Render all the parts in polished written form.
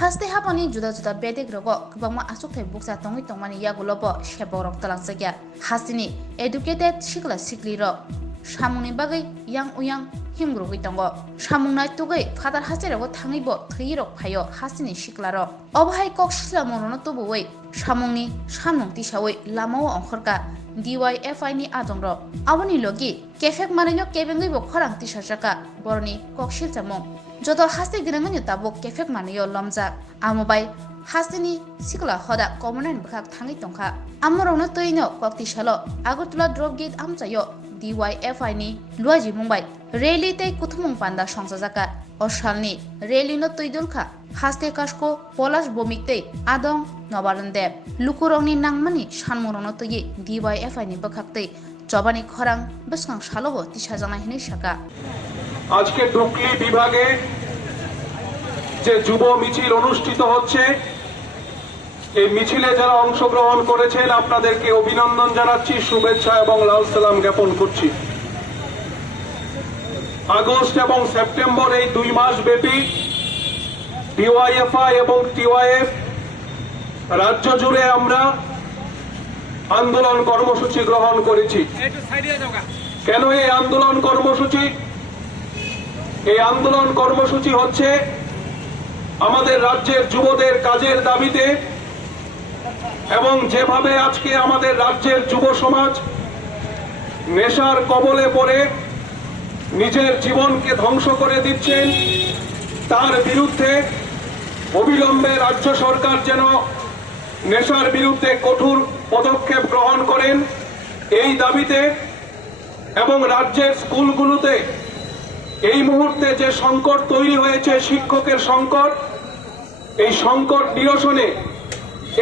haste hapani juda juda bedek rogo kubangma asuk thai buksa tongi tongmani yagulobo sheborok talangjakya hasini educated sikla sikli ro samungni bagai yang uyang himgrugui tongo samungnai tugai father haserogo thangibo thirok phayo hasini siklaro obhai kok silamorono tubuwei samungni samnung tisawei lamao ongkhorka DYFI ni adongro aboni logi kefek marinyo kebengui bo khorang tisasaka boroni kokshil chamung jodo haste ginangani tabok kefek maniyo lomja amobai hasteni sikla hoda common bkhak thangi tongkha amorongno toino kokti salo agotula drop gate amchayo DYFI ni luaji mumbai rally tei kuthmung panda songsajaka osalni rally no toidulkha haste kasko polash bomikte adong nobalande lukurongni nangmani sanmorono toyi DYFI ni bkhakte jobani khorang besang salobo tisajana hini shaka আজকে ডুকলি বিভাগে যে যুব মিছিল অনুষ্ঠিত হচ্ছে এই মিছিলে যারা অংশগ্রহণ করেছেন আপনাদেরকে অভিনন্দন জানাচ্ছি শুভেচ্ছা এবং লাল সালাম জ্ঞাপন করছি আগস্ট এবং সেপ্টেম্বর এই 2 মাস ব্যাপী ডিওয়াইএফআই এবং টিওয়াইএফ রাজ্য জুড়ে আমরা আন্দোলন কর্মসূচি গ্রহণ করেছি কেন এই আন্দোলন কর্মসূচি এই আন্দোলন কর্মসূচি হচ্ছে আমাদের রাজ্যের যুবদের কাজের দাবিতে এবং যেভাবে আজকে আমাদের রাজ্যের যুব সমাজ নেশার কবলে পড়ে নিজের জীবনকে ধ্বংস করে দিচ্ছেন তার বিরুদ্ধে অবিলম্বে রাজ্য সরকার যেন নেশার বিরুদ্ধে কঠোর পদক্ষেপ গ্রহণ করেন এই দাবিতে এবং রাজ্যের স্কুলগুলোতে এই মুহূর্তে যে সংকট তৈরি হয়েছে শিক্ষকের সংকট এই সংকট নিরসনে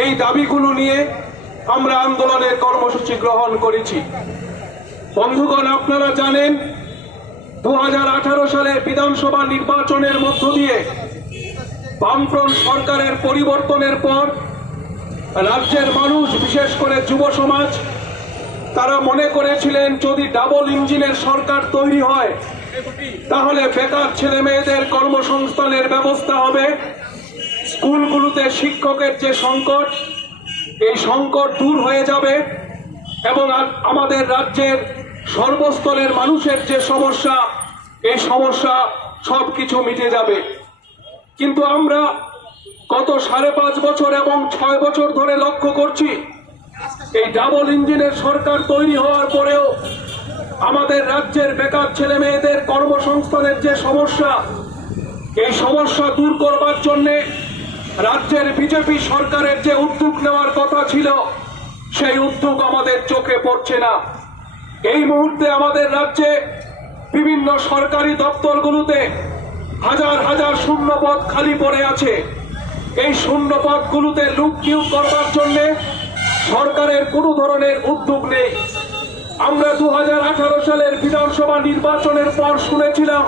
এই দাবিগুলো নিয়ে আমরা আন্দোলনের কর্মসূচি গ্রহণ করেছি বন্ধুগণ আপনারা জানেন 2018 সালে বিধানসভা নির্বাচনের মধ্য দিয়ে বামফ্রন্ট সরকারের পরিবর্তনের পর রাজ্যের মানুষ বিশেষ করে যুব সমাজ তারা মনে করেছিলেন যদি ডাবল ইঞ্জিনের সরকার তৈরি হয় তাহলে বেকার ছেলে মেয়েদের কর্মসংস্থানের ব্যবস্থা হবে স্কুলগুলোতে শিক্ষকের যে সংকট এই সংকট দূর হয়ে যাবে এবং আমাদের রাজ্যের সর্বস্তরের মানুষের যে সমস্যা এই সমস্যা সবকিছু মিটে যাবে কিন্তু আমরা গত 5.5 বছর এবং 6 বছর ধরে লক্ষ্য করছি এই ডাবল ইঞ্জিনের সরকার তৈরি হওয়ার পরেও আমাদের রাজ্যের বেকার ছেলে মেয়েদের কর্মসংস্থানের যে সমস্যা এই সমস্যা দূর করবার জন্য রাজ্যের বিজেপি সরকারের যে উদ্যোগ নেওয়ার কথা ছিল সেই উদ্যোগ আমাদের চোখে পড়ছে না এই মুহূর্তে আমাদের রাজ্যে বিভিন্ন সরকারি দপ্তরগুলোতে হাজার হাজার শূন্য পদ খালি পড়ে আছে এই শূন্য পদগুলোতে লোক নিয়োগ করবার জন্য সরকারের কোনো ধরনের উদ্যোগ নেই আমরা 2018 সালের বিধানসভা নির্বাচনের পর শুনেছিলাম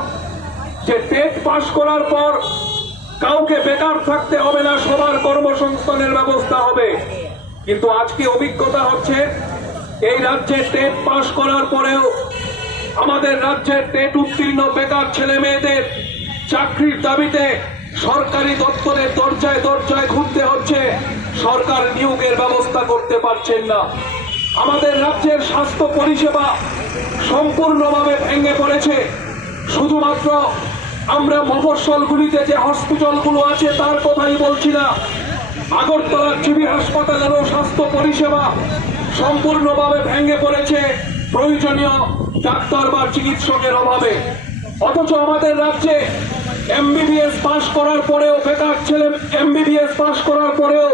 যে টেট পাস করার পর কাউকে বেকার থাকতে হবে না সবার কর্মসংস্থানের ব্যবস্থা হবে কিন্তু আজকে অভিজ্ঞতা হচ্ছে এই রাজ্যে টেট পাস করার পরেও আমাদের রাজ্যের টেট উত্তীর্ণ বেকার ছেলে মেয়েদের চাকরির দাবিতে সরকারি দপ্তরের দরজায় দরজায় ঘুরতে হচ্ছে সরকার নিয়োগের ব্যবস্থা করতে পারছেন না আমাদের রাজ্যের স্বাস্থ্য পরিষেবা সম্পূর্ণভাবে ভেঙে পড়েছে শুধুমাত্র আমরা মফস্বলগুলিতে যে হসপিটালগুলো আছে তার কথাই বলছি না আগরতলা জিবি হাসপাতালেরও স্বাস্থ্য পরিষেবা সম্পূর্ণভাবে ভেঙে পড়েছে প্রয়োজনীয় ডাক্তার বা চিকিৎসকের অভাবে অথচ আমাদের রাজ্যে এমবিবিএস পাস করার পরেও বেকার ছেলে এমবিবিএস পাস করার পরেও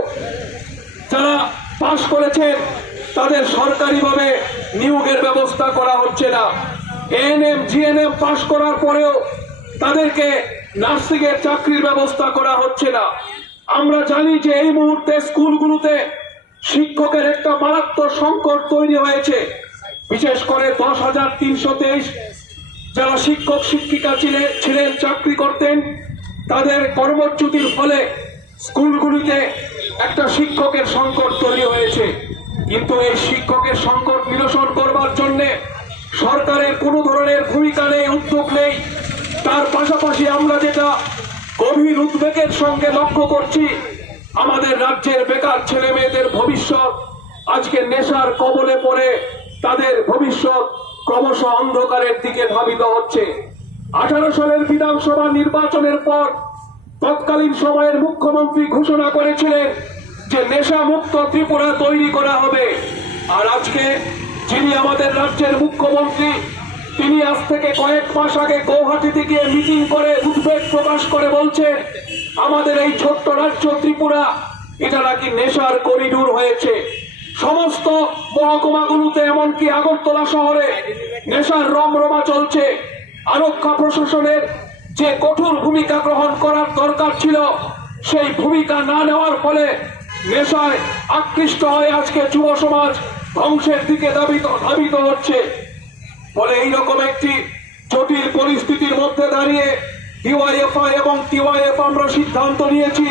যারা পাস করেছেন তাদের সরকারিভাবে নিয়োগের ব্যবস্থা করা হচ্ছে না এএনএম জিএনএম পাস করার পরেও তাদেরকে নার্সিং এর চাকরির ব্যবস্থা করা হচ্ছে না আমরা জানি যে এই মুহূর্তে স্কুলগুলোতে শিক্ষকের একটা মারাত্মক সংকট তৈরি হয়েছে বিশেষ করে 10,323 যারা শিক্ষক শিক্ষিকা ছিলেন চাকরি করতেন তাদের কর্মচ্যুতির ফলে স্কুলগুলিতে একটা শিক্ষকের সংকট তৈরি হয়েছে কিন্তু এই শিক্ষকের সংকট নিরসন করবার জন্য সরকারের কোনো ধরনের ভূমিকা নেই উদ্যোগ নেই তার পাশাপাশি আমরা যেটা গভীর উদ্বেগের সঙ্গে লক্ষ্য করছি আমাদের রাজ্যের বেকার ছেলে মেয়েদের ভবিষ্যৎ আজকে নেশার কবলে পড়ে তাদের ভবিষ্যৎ ক্রমশ অন্ধকারের দিকে ধাবিত হচ্ছে। 18 সালের বিধানসভা নির্বাচনের পর তৎকালীন সময়ের মুখ্যমন্ত্রী ঘোষণা করেছিলেন যে নেশা মুক্ত ত্রিপুরা তৈরি করা হবে। আর আজকে যিনি আমাদের রাজ্যের মুখ্যমন্ত্রী, তিনি আজ থেকে কয়েক মাস আগে গৌহাটিতে গিয়ে মিটিং করে উদ্বেগ প্রকাশ করে বলছেন আমাদের এই ছোট্ট রাজ্য ত্রিপুরা এটা নাকি নেশার করিডোর হয়েছে। সমস্ত মহকুমাগুলোতে এমনকি আগরতলা শহরে নেশার রমরমা চলছে। আরক্ষা প্রশাসনের যে কঠোর ভূমিকা গ্রহণ করার দরকার ছিল সেই ভূমিকা না নেওয়ার ফলে নেশায় আকৃষ্ট হয়ে আজকে যুব সমাজ ধ্বংসের দিকে ধাবিত হচ্ছে। ফলে এইরকম একটি জটিল পরিস্থিতির মধ্যে দাঁড়িয়ে ডিওয়াইএফআই এবং টিওয়াইএফ আমরা সিদ্ধান্ত নিয়েছি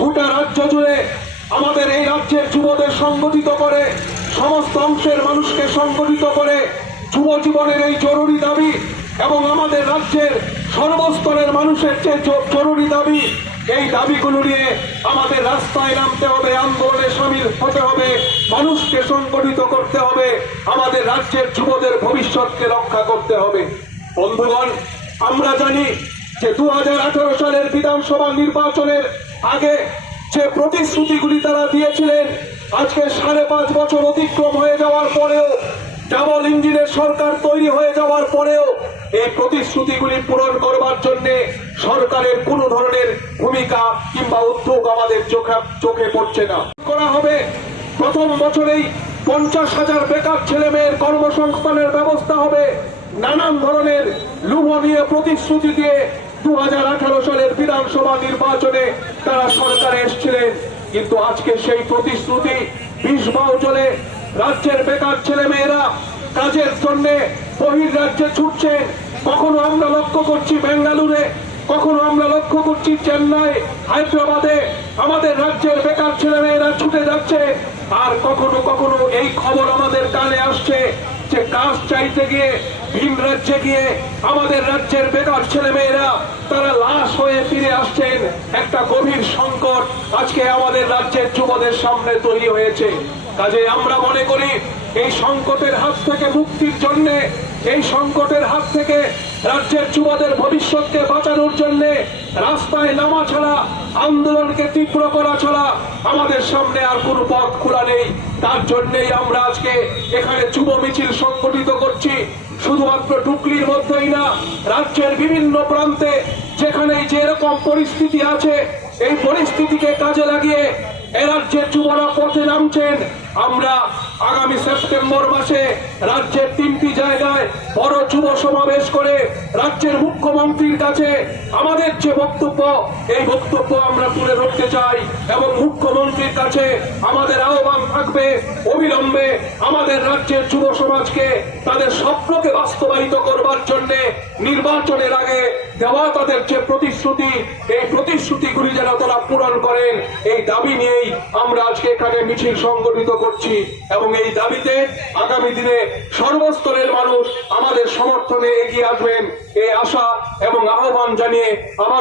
গোটা রাজ্য জুড়ে আমাদের এই রাজ্যের যুবদের সংগঠিত করে, সমস্ত অংশের মানুষকে সংগঠিত করে যুব জীবনের এই জরুরি দাবি এবং আমাদের রাজ্যের সর্বস্তরের মানুষের যে জরুরি দাবি, এই দাবিগুলো নিয়ে আমাদের রাস্তায় নামতে হবে, আন্দোলনে সামিল হতে হবে, মানুষকে সংগঠিত করতে হবে, আমাদের রাজ্যের যুবদের ভবিষ্যৎকে রক্ষা করতে হবে। বন্ধুগণ, আমরা জানি যে 2018 সালের বিধানসভা নির্বাচনের আগে যে প্রতিশ্রুতিগুলি তারা দিয়েছিলেন আজকে 5.5 বছর অতিক্রম হয়ে যাওয়ার পরেও, ডাবল ইঞ্জিনের সরকার তৈরি হয়ে যাওয়ার পরেও এই প্রতিশ্রুতিগুলি পূরণ করবার জন্য সরকারের কোনো ধরনের ভূমিকা কিংবা উদ্যোগ আমাদের চোখে পড়ছে না। করা হবে প্রথম বছরেই 50,000 বেকার ছেলে মেয়ের কর্মসংস্থানের ব্যবস্থা হবে। নানান ধরনের লোভনীয় প্রতিশ্রুতি দিয়ে 2018 সালের বিধানসভা নির্বাচনে তারা সরকারে এসেছিলেন, কিন্তু আজকে সেই প্রতিশ্রুতি বিষ বাউজলে রাজ্যের বেকার ছেলে মেয়েরা কাজের জন্য বহির রাজ্যে ছুটছে। কখনো আমরা লক্ষ্য করছি বেঙ্গালুরে, কখনো আমরা লক্ষ্য করছি চেন্নাই, হায়দ্রাবাদে আমাদের রাজ্যের বেকার ছেলে মেয়েরা ছুটে যাচ্ছে। আর কখনো কখনো এই খবর আমাদের কানে আসছে যে কাজ চাইতে গিয়ে ভিন রাজ্যে গিয়ে আমাদের রাজ্যের বেকার ছেলে মেয়েরা তারা লাশ হয়ে ফিরে আসছেন। একটা গভীর সংকট আজকে আমাদের রাজ্যের যুবদের সামনে তৈরি হয়েছে। কাজে আমরা মনে করি এই সংকটের হাত থেকে মুক্তির জন্য, এই সংকটের হাত থেকে রাজ্যের যুবদের ভবিষ্যৎকে বাঁচানোর জন্য রাস্তায় নামা ছাড়া, আন্দোলনকে তীব্র করা ছাড়া আমাদের সামনে আর কোনো পথ খোলা নেই। তার জন্যই আমরা আজকে এখানে যুব মিছিল সংগঠিত করছি। শুধুমাত্র ডুকলির মধ্যেই না, রাজ্যের বিভিন্ন প্রান্তে যেখানেই যেরকম পরিস্থিতি আছে এই পরিস্থিতিকে কাজে লাগিয়ে এ রাজ্যের যুবরা পথে নামছেন। আমরা আগামী সেপ্টেম্বর মাসে রাজ্যের 3টি জায়গায় বড় যুব সমাবেশ করে রাজ্যের মুখ্যমন্ত্রীর কাছে আমাদের যে বক্তব্য, এই বক্তব্য আমরা তুলে ধরতে চাই এবং মুখ্যমন্ত্রীর কাছে আমাদের আহ্বান থাকবে অবিলম্বে আমাদের রাজ্যের যুব সমাজকে তাদের স্বপ্নকে বাস্তবায়িত করবার জন্য নির্বাচনের আগে দেওয়া তাদের যে প্রতিশ্রুতি, এই প্রতিশ্রুতিগুলি যেন তারা পূরণ করেন, এই দাবি নিয়েই আমরা আজকে এখানে মিছিল সংগঠিত করছি। এবং এই দাবিতে আগামী দিনে সর্বস্তরের মানুষ আমাদের সমর্থনে এগিয়ে আসবেন এই আশা এবং আহ্বান জানিয়ে আমার